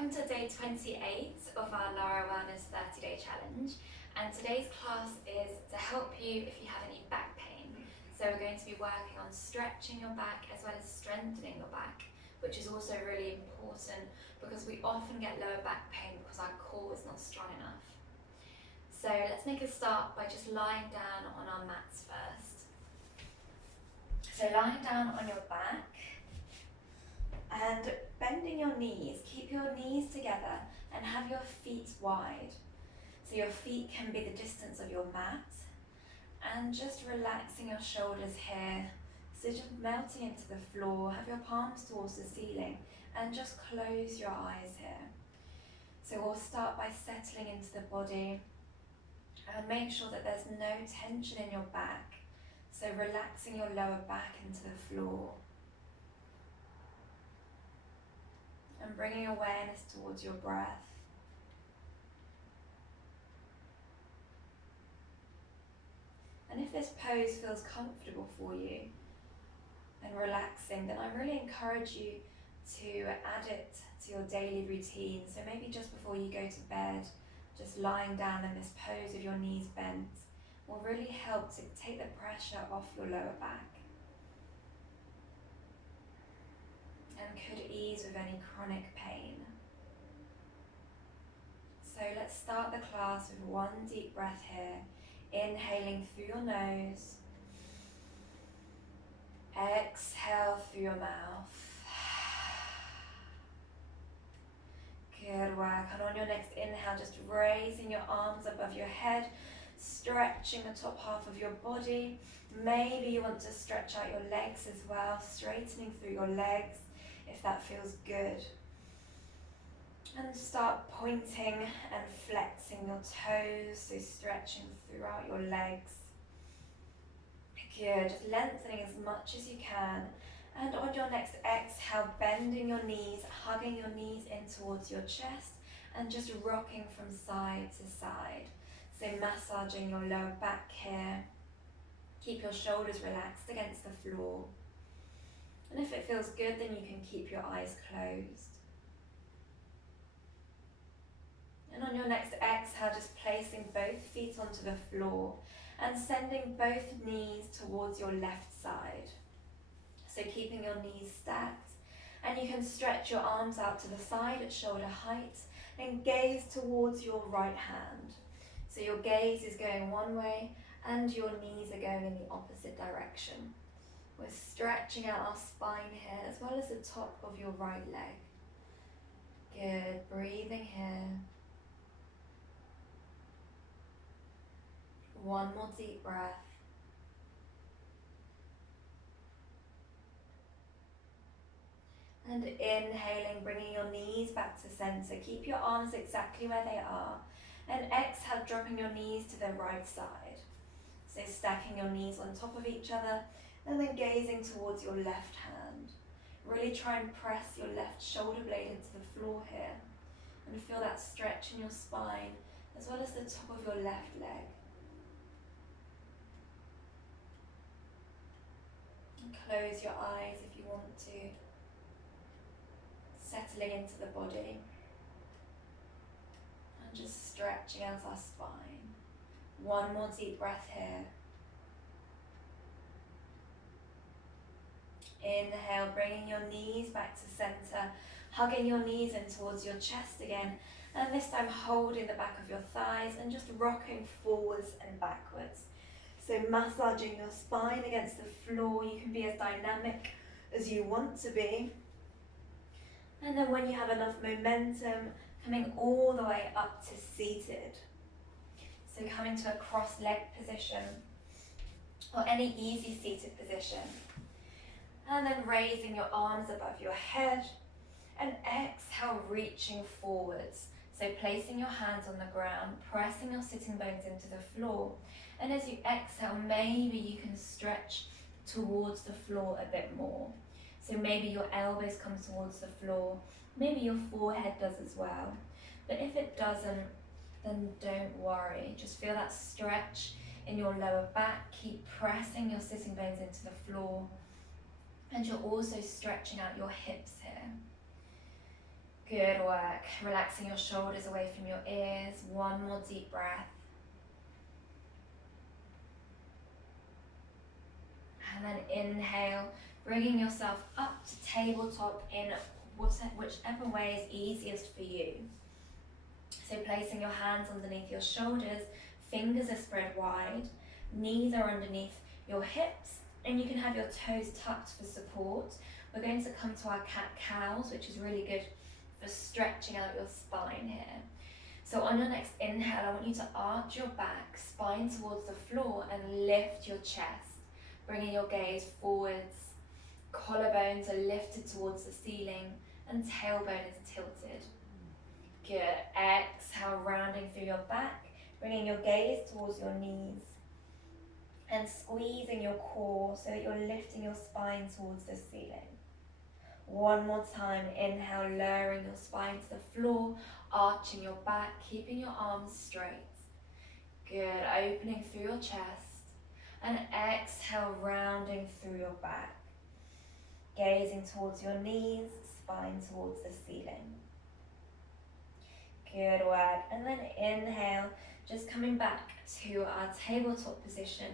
Welcome to day 28 of our Lara Wellness 30-day challenge, and today's class is to help you if you have any back pain. So we're going to be working on stretching your back as well as strengthening your back, which is also really important because we often get lower back pain because our core is not strong enough. So let's make a start by just lying down on our mats first. So lying down on your back and bending your knees. Keep your knees together and have your feet wide. So your feet can be the distance of your mat, and just relaxing your shoulders here. So just melting into the floor, have your palms towards the ceiling and just close your eyes here. So we'll start by settling into the body and make sure that there's no tension in your back. So relaxing your lower back into the floor. And bringing awareness towards your breath. And if this pose feels comfortable for you and relaxing, then I really encourage you to add it to your daily routine. So maybe just before you go to bed, just lying down in this pose of your knees bent will really help to take the pressure off your lower back. And could ease with any chronic pain. So let's start the class with one deep breath here, inhaling through your nose, exhale through your mouth. Good work, and on your next inhale, just raising your arms above your head, stretching the top half of your body. Maybe you want to stretch out your legs as well, straightening through your legs if that feels good. And start pointing and flexing your toes, so stretching throughout your legs. Good, just lengthening as much as you can. And on your next exhale, bending your knees, hugging your knees in towards your chest and just rocking from side to side. So massaging your lower back here. Keep your shoulders relaxed against the floor. And if it feels good, then you can keep your eyes closed. And on your next exhale, just placing both feet onto the floor and sending both knees towards your left side. So keeping your knees stacked, and you can stretch your arms out to the side at shoulder height and gaze towards your right hand. So your gaze is going one way and your knees are going in the opposite direction. We're stretching out our spine here as well as the top of your right leg. Good, breathing here. One more deep breath. And inhaling, bringing your knees back to center. Keep your arms exactly where they are. And exhale, dropping your knees to the right side. So stacking your knees on top of each other and then gazing towards your left hand. Really try and press your left shoulder blade into the floor here and feel that stretch in your spine as well as the top of your left leg. And close your eyes if you want to, settling into the body and just stretching out our spine. One more deep breath here. Inhale, bringing your knees back to center, hugging your knees in towards your chest again, and this time holding the back of your thighs and just rocking forwards and backwards. So massaging your spine against the floor. You can be as dynamic as you want to be. And then when you have enough momentum, coming all the way up to seated. So coming to a cross-leg position or any easy seated position. And then raising your arms above your head and exhale, reaching forwards. So placing your hands on the ground, pressing your sitting bones into the floor. And as you exhale, maybe you can stretch towards the floor a bit more. So maybe your elbows come towards the floor, maybe your forehead does as well. But if it doesn't, then don't worry. Just feel that stretch in your lower back. Keep pressing your sitting bones into the floor. And you're also stretching out your hips here. Good work. Relaxing your shoulders away from your ears. One more deep breath. And then inhale, bringing yourself up to tabletop in whichever way is easiest for you. So placing your hands underneath your shoulders, fingers are spread wide, knees are underneath your hips, and you can have your toes tucked for support. We're going to come to our cat-cows, which is really good for stretching out your spine here. So on your next inhale, I want you to arch your back, spine towards the floor, and lift your chest. Bringing your gaze forwards, collarbones are lifted towards the ceiling, and tailbone is tilted. Good. Exhale, rounding through your back, bringing your gaze towards your knees, and squeezing your core so that you're lifting your spine towards the ceiling. One more time, inhale, lowering your spine to the floor, arching your back, keeping your arms straight. Good. Opening through your chest. And exhale, rounding through your back. Gazing towards your knees, spine towards the ceiling. Good work. And then inhale, just coming back to our tabletop position.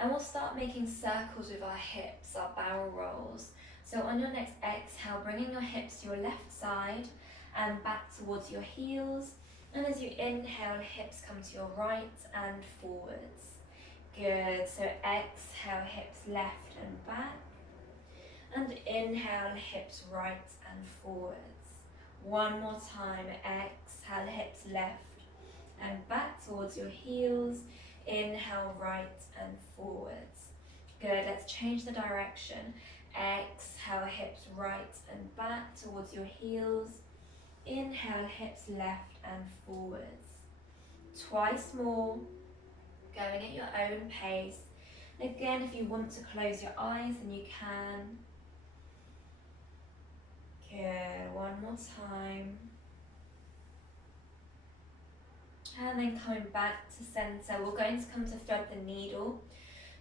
And we'll start making circles with our hips, our barrel rolls. So on your next exhale, bringing your hips to your left side and back towards your heels. And as you inhale, hips come to your right and forwards. Good, so exhale, hips left and back, and inhale, hips right and forwards. One more time, exhale, hips left and back towards your heels, inhale, right and forwards. Good, let's change the direction. Exhale, hips right and back towards your heels, inhale, hips left and forwards. Twice more. Going at your own pace. And again, if you want to close your eyes, then you can. Good, one more time. And then coming back to center, we're going to come to thread the needle.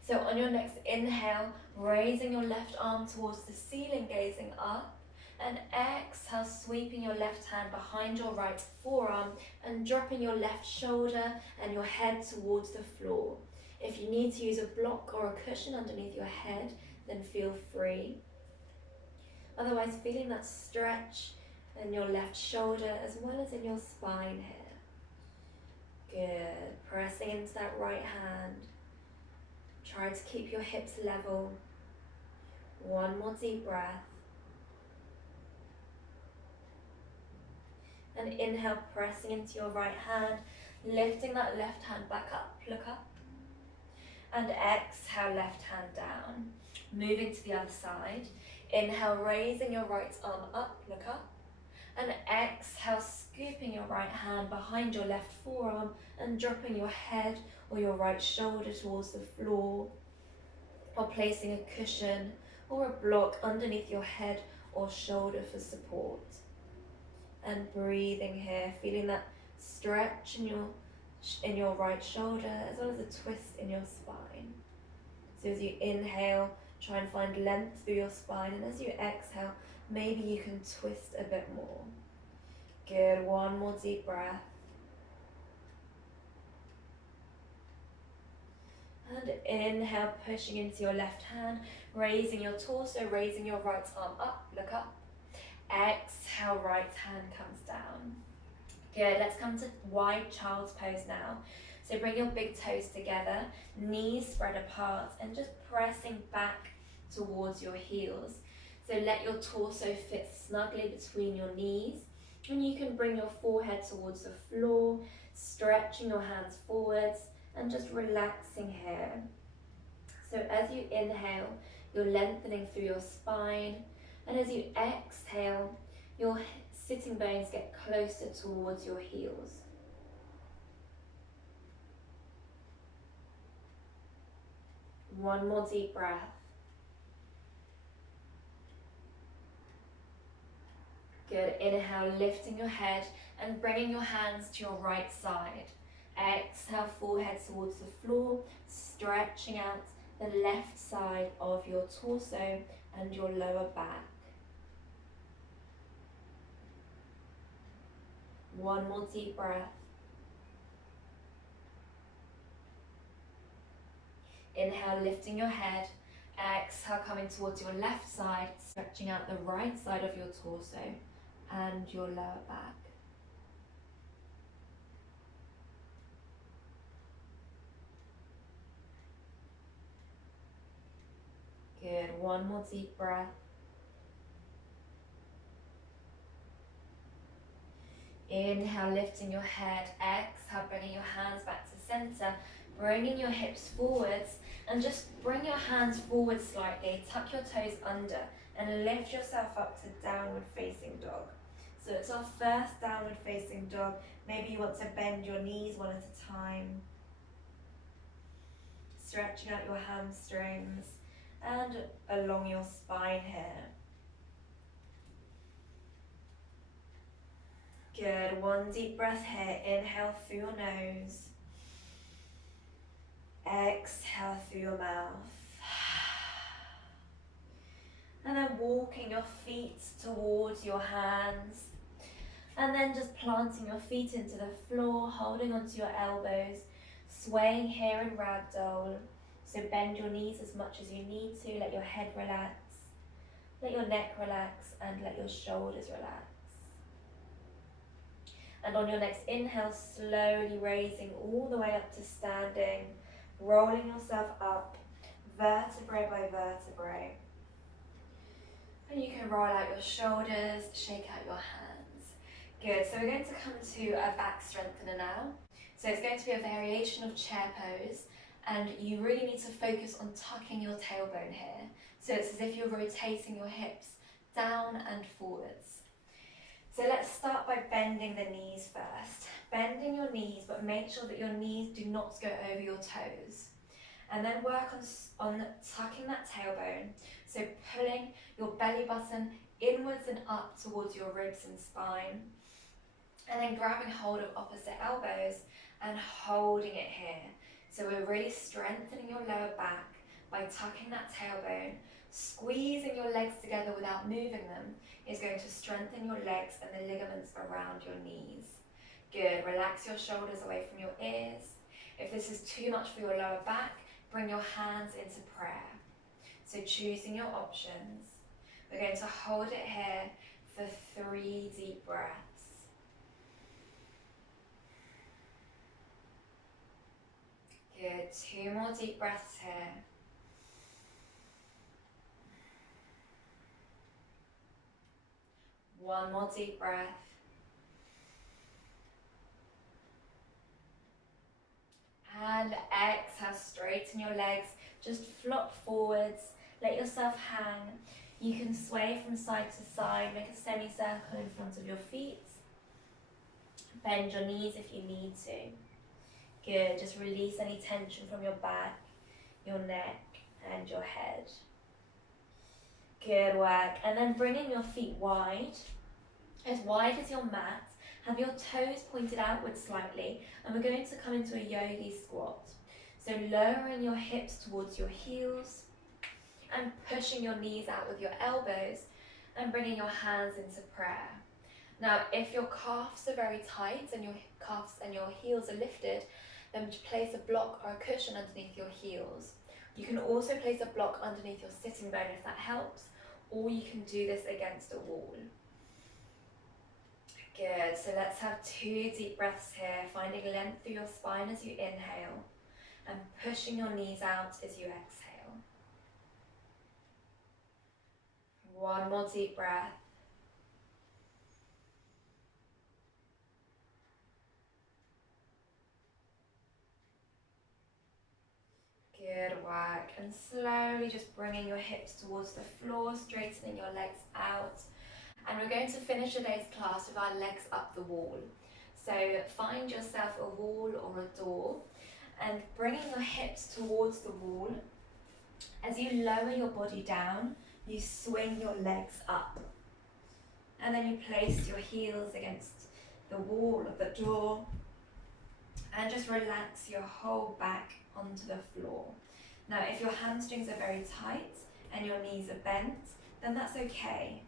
So on your next inhale, raising your left arm towards the ceiling, gazing up. And exhale, sweeping your left hand behind your right forearm and dropping your left shoulder and your head towards the floor. If you need to use a block or a cushion underneath your head, then feel free. Otherwise, feeling that stretch in your left shoulder as well as in your spine here. Good. Pressing into that right hand. Try to keep your hips level. One more deep breath. And inhale, pressing into your right hand, lifting that left hand back up, look up. And exhale, left hand down. Moving to the other side. Inhale, raising your right arm up, look up. And exhale, scooping your right hand behind your left forearm and dropping your head or your right shoulder towards the floor. Or placing a cushion or a block underneath your head or shoulder for support. And breathing here, feeling that stretch in your right shoulder as well as a twist in your spine. So as you inhale, try and find length through your spine, and as you exhale, maybe you can twist a bit more. Good, one more deep breath. And inhale, pushing into your left hand, raising your torso, raising your right arm up, look up. Exhale, right hand comes down. Good, let's come to wide child's pose now. So bring your big toes together, knees spread apart, and just pressing back towards your heels. So let your torso fit snugly between your knees, and you can bring your forehead towards the floor, stretching your hands forwards, and just relaxing here. So as you inhale, you're lengthening through your spine, and as you exhale, your sitting bones get closer towards your heels. One more deep breath. Good, inhale, lifting your head and bringing your hands to your right side. Exhale, forehead towards the floor, stretching out the left side of your torso and your lower back. One more deep breath. Inhale, lifting your head. Exhale, coming towards your left side, stretching out the right side of your torso and your lower back. Good. One more deep breath. Inhale, lifting your head. Exhale, bringing your hands back to center, bringing your hips forwards, and just bring your hands forward slightly, tuck your toes under, and lift yourself up to downward facing dog. So it's our first downward facing dog. Maybe you want to bend your knees one at a time, stretching out your hamstrings and along your spine here. Good. One deep breath here. Inhale through your nose. Exhale through your mouth. And then walking your feet towards your hands. And then just planting your feet into the floor, holding onto your elbows, swaying here in ragdoll. So bend your knees as much as you need to. Let your head relax. Let your neck relax and let your shoulders relax. And on your next inhale, slowly raising all the way up to standing, rolling yourself up, vertebrae by vertebrae. And you can roll out your shoulders, shake out your hands. Good, so we're going to come to a back strengthener now. So it's going to be a variation of chair pose, and you really need to focus on tucking your tailbone here. So it's as if you're rotating your hips down and forwards. So let's start by bending the knees first. Bending your knees, but make sure that your knees do not go over your toes. And then work on tucking that tailbone. So pulling your belly button inwards and up towards your ribs and spine. And then grabbing hold of opposite elbows and holding it here. So we're really strengthening your lower back by tucking that tailbone. Squeezing your legs together without moving them is going to strengthen your legs and the ligaments around your knees. Good, relax your shoulders away from your ears. If this is too much for your lower back, bring your hands into prayer. So choosing your options. We're going to hold it here for 3 deep breaths. Good, 2 more deep breaths here. One more deep breath. And exhale, straighten your legs. Just flop forwards. Let yourself hang. You can sway from side to side. Make a semicircle in front of your feet. Bend your knees if you need to. Good. Just release any tension from your back, your neck, and your head. Good work. And then bringing your feet wide as your mat. Have your toes pointed outwards slightly, and we're going to come into a Yogi Squat. So lowering your hips towards your heels and pushing your knees out with your elbows and bringing your hands into prayer. Now, if your calves are very tight and your calves and your heels are lifted, then place a block or a cushion underneath your heels. You can also place a block underneath your sitting bone if that helps, or you can do this against a wall. Good, so let's have 2 deep breaths here, finding length through your spine as you inhale and pushing your knees out as you exhale. 1 more deep breath. Good work, and slowly just bringing your hips towards the floor, straightening your legs out. And we're going to finish today's class with our legs up the wall. So find yourself a wall or a door and bringing your hips towards the wall. As you lower your body down, you swing your legs up. And then you place your heels against the wall of the door and just relax your whole back onto the floor. Now, if your hamstrings are very tight and your knees are bent, then that's okay.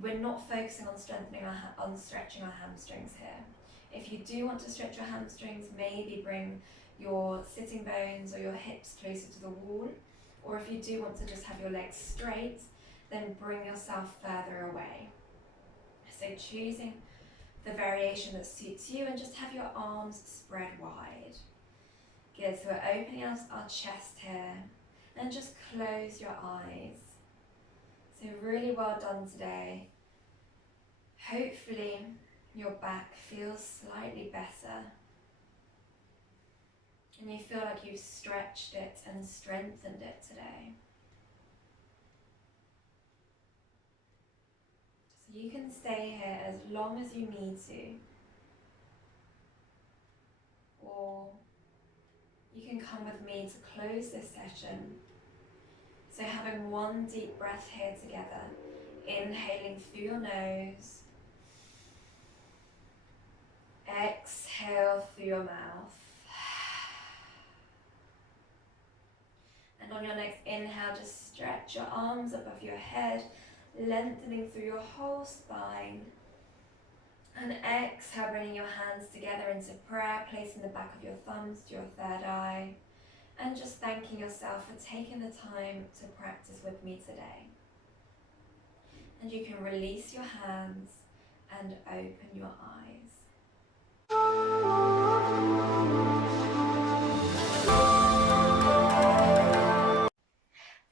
we're not focusing on stretching our hamstrings here. If you do want to stretch your hamstrings, maybe bring your sitting bones or your hips closer to the wall. Or if you do want to just have your legs straight, then bring yourself further away. So choosing the variation that suits you, and just have your arms spread wide. Good, so we're opening out our chest here, and just close your eyes. So really well done today. Hopefully your back feels slightly better, and you feel like you've stretched it and strengthened it today. So you can stay here as long as you need to, or you can come with me to close this session. So having one deep breath here together, inhaling through your nose, exhale through your mouth. And on your next inhale, just stretch your arms above your head, lengthening through your whole spine. And exhale, bringing your hands together into prayer, placing the back of your thumbs to your third eye, and just thanking yourself for taking the time to practice with me today. And you can release your hands and open your eyes.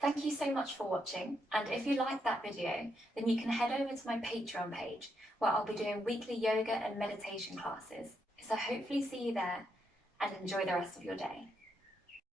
Thank you so much for watching, and if you liked that video, then you can head over to my Patreon page where I'll be doing weekly yoga and meditation classes. So hopefully see you there, and enjoy the rest of your day.